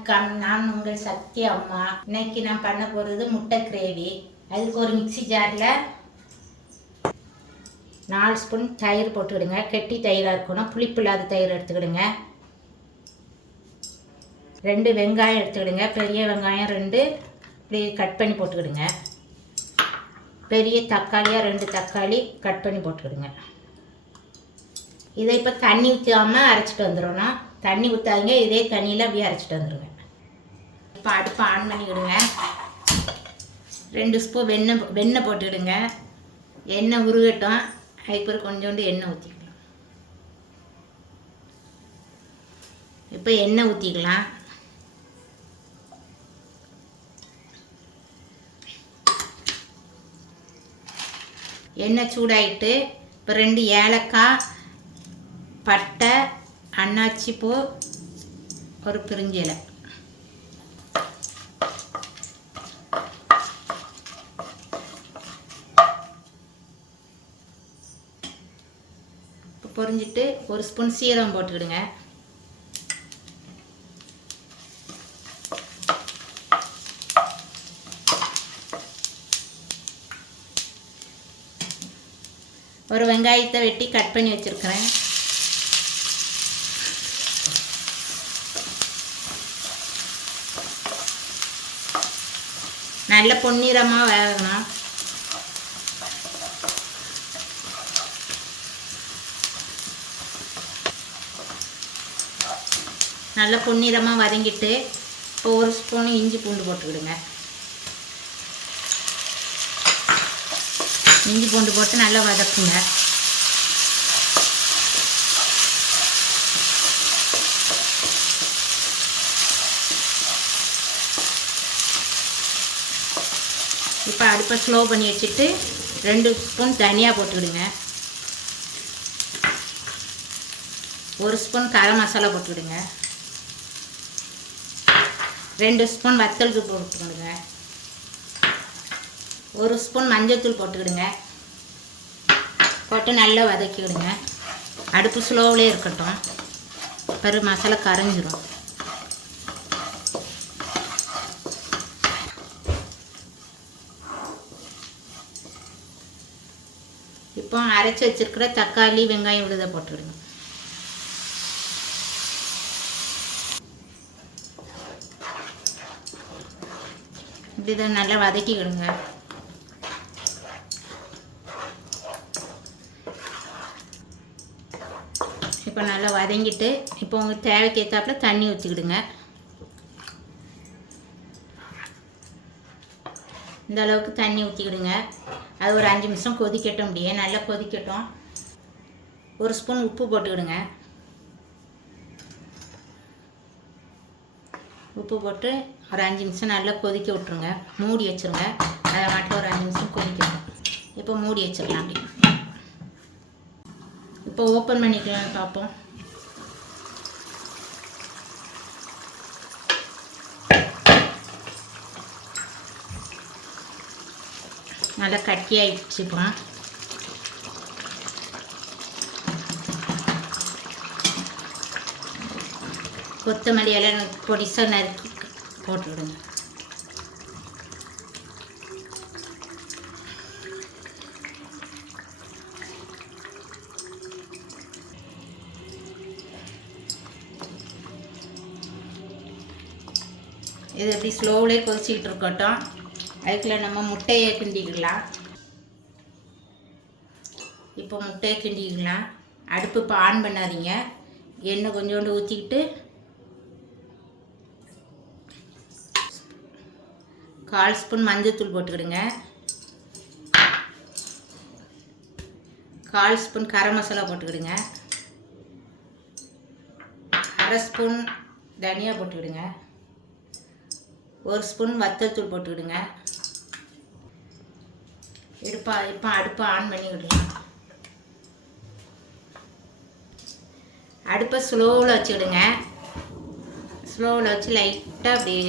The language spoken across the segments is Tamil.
வணக்கம். நான் உங்கள் சக்தி அம்மா. இன்னைக்கு நான் பண்ண போகிறது முட்டை கிரேவி. அதுக்கு ஒரு மிக்ஸி ஜாரில் நாலு ஸ்பூன் தயிர் போட்டுக்கிடுங்க. கெட்டி தயிராக இருக்கணும். புளிப்பு இல்லாத தயிர் எடுத்துக்கிடுங்க. ரெண்டு வெங்காயம் எடுத்துக்கிடுங்க. பெரிய வெங்காயம் ரெண்டு. இப்படி கட் பண்ணி போட்டுக்கிடுங்க. பெரிய தக்காளியாக ரெண்டு தக்காளி கட் பண்ணி போட்டுக்கிடுங்க. இதை இப்போ தண்ணி ஊற்றாமல் அரைச்சிட்டு வந்துடணும். தண்ணி ஊற்றாதீங்க இதே தண்ணியில் அப்படியே அரைச்சிட்டு வந்துடுங்க இப்போ அடுப்பை ஆன் பண்ணிவிடுங்க ரெண்டு ஸ்பூன் வெண்ணெய் வெண்ணெய் போட்டுவிடுங்க எண்ணெய் உருகட்டும். அதுக்கப்புறம் கொஞ்சோண்டு எண்ணெய் ஊற்றிக்கலாம் இப்போ எண்ணெய் ஊற்றிக்கலாம் எண்ணெய் சூடாயிட்டு இப்போ ரெண்டு ஏலக்காய் பட்டை அன்னாச்சி பூ ஒரு பிரிஞ்சிலை இப்போ பொரிஞ்சிட்டு ஒரு ஸ்பூன் சீரகம் போட்டுக்கிடுங்க. ஒரு வெங்காயத்தை வெட்டி கட் பண்ணி வச்சுருக்கிறேன். நல்ல பொன்னிறமாக வேகணும். நல்ல பொன்னிறமாக வதங்கிட்டு இப்போ ஒரு ஸ்பூன் இஞ்சி பூண்டு போட்டுக்கிடுங்க. இஞ்சி பூண்டு போட்டு நல்லா வதக்குங்க. இப்போ அடுப்பை ஸ்லோ பண்ணி வச்சுட்டு ரெண்டு ஸ்பூன் தனியாக போட்டுக்கிடுங்க. ஒரு ஸ்பூன் கரம் மசாலா போட்டுக்கிடுங்க. ரெண்டு ஸ்பூன் வத்தல் தூள் போட்டுக்கிடுங்க ஒரு ஸ்பூன் மஞ்சத்தூள் போட்டுக்கிடுங்க. போட்டு நல்லா வதக்கிவிடுங்க அடுப்பு ஸ்லோவிலே இருக்கட்டும். பெரு மசாலா கரைஞ்சிரும். இப்போ அரைச்சி வச்சிருக்கிற தக்காளி வெங்காயம் விழுத போட்டுவிடுங்க இப்படி இதை நல்லா வதக்கிக்கிடுங்க. இப்போ நல்லா வதங்கிட்டு இப்போ உங்களுக்கு தேவைக்கு ஏற்றாப்புல தண்ணி ஊற்றிக்கிடுங்க இந்த அளவுக்கு தண்ணி ஊற்றிக்கிடுங்க அது ஒரு அஞ்சு நிமிஷம் கொதிக்கட்டும் அப்படியே நல்லா கொதிக்கட்டும். ஒரு ஸ்பூன் உப்பு போட்டுக்கிடுங்க. உப்பு போட்டு ஒரு அஞ்சு நிமிஷம் நல்லா கொதிக்க விட்ருங்க மூடி வச்சுருங்க. அதை மட்டும் ஒரு அஞ்சு நிமிஷம் கொதிக்கணும் இப்போ மூடி வச்சிடலாம் அப்படி இப்போ ஓப்பன் பண்ணிக்கலாம் பார்ப்போம். நல்லா கட்டியாயிடுச்சு இப்போ. கொத்தமல்லி எல்லாம் பொடிசாக நறுக்கி போட்டு விடுங்க இது அப்படி ஸ்லோவிலே கொதிச்சிக்கிட்டு இருக்கட்டும். அதுக்குள்ள நம்ம முட்டையை கிண்டிக்கலாம். இப்போ முட்டையை கிண்டிக்கலாம். அடுப்பு இப்போ ஆன் பண்ணாதீங்க. எண்ணெய் கொஞ்சோண்டு ஊற்றிக்கிட்டு கால் ஸ்பூன் மஞ்சள்தூள் போட்டுக்கிடுங்க. கால் ஸ்பூன் கரம் மசாலா போட்டுக்கிடுங்க. அரை ஸ்பூன் தனியா போட்டுக்கிடுங்க. ஒரு ஸ்பூன் வத்தல் தூள் போட்டுக்கிடுங்க. எடுப்பா இப்போ அடுப்பை ஆன் பண்ணி விடுங்க அடுப்பை ஸ்லோவில் வச்சுக்கிடுங்க. ஸ்லோவில் வச்சு லைட்டாக அப்படியே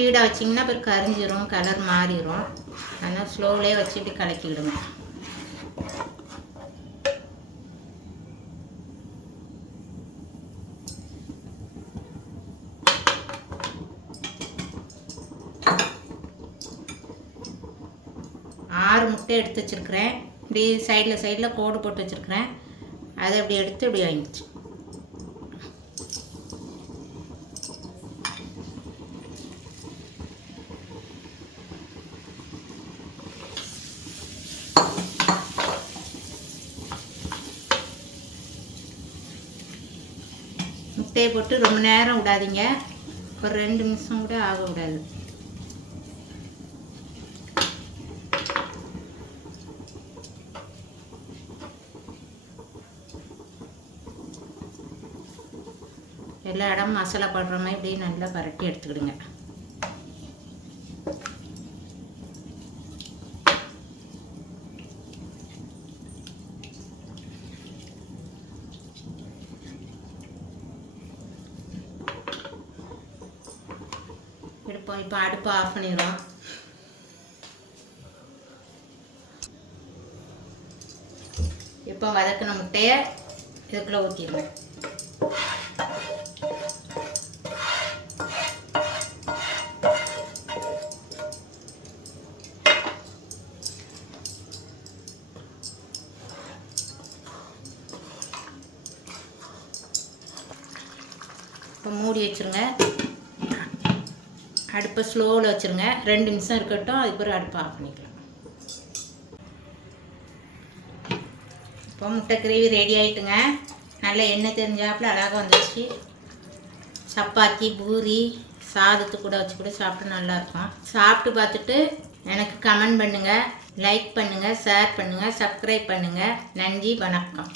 ஸ்பீடாக வச்சிங்கன்னா அப்புறம் கரிஞ்சிரும் கலர் மாறிடும் அதனால் ஸ்லோவிலே வச்சுட்டு இப்படி கலக்கி விடுங்க ஆறு முட்டை எடுத்து வச்சுருக்கிறேன். இப்படி சைடில் சைடில் கோடு போட்டு வச்சுருக்கிறேன். அதை அப்படி எடுத்து இப்படி வாங்கிச்சு முட்டையை போட்டு ரொம்ப நேரம் விடாதீங்க. ஒரு ரெண்டு நிமிஷம் கூட ஆக விடாது. எல்லா இடமும் மசாலா படுற மாதிரி இப்படியே நல்லா பரட்டி எடுத்துக்கிடுங்க. எடுப்போம். இப்போ அடுப்பை ஆஃப் பண்ணிடுவோம் இப்போ வதக்கின முட்டையை இதுக்குள்ளே ஊற்றிடுவேன் இப்போ மூடி வச்சுருங்க. அடுப்பை ஸ்லோவில் வச்சுருங்க. ரெண்டு நிமிஷம் இருக்கட்டும். அதுக்கப்புறம் அடுப்பை ஆஃப் பண்ணிக்கலாம். இப்போ முட்டை கிரேவி ரெடி ஆகிட்டுங்க நல்லா எண்ணெய் தெரிஞ்சாப்புல அழகாக வந்துச்சு சப்பாத்தி பூரி சாதத்து கூட வச்சு கூட சாப்பிட்டு நல்லாயிருக்கும் சாப்பிட்டு பார்த்துட்டு எனக்கு கமெண்ட் பண்ணுங்கள் லைக் பண்ணுங்கள் ஷேர் பண்ணுங்கள் சப்ஸ்கிரைப் பண்ணுங்கள் நன்றி வணக்கம்.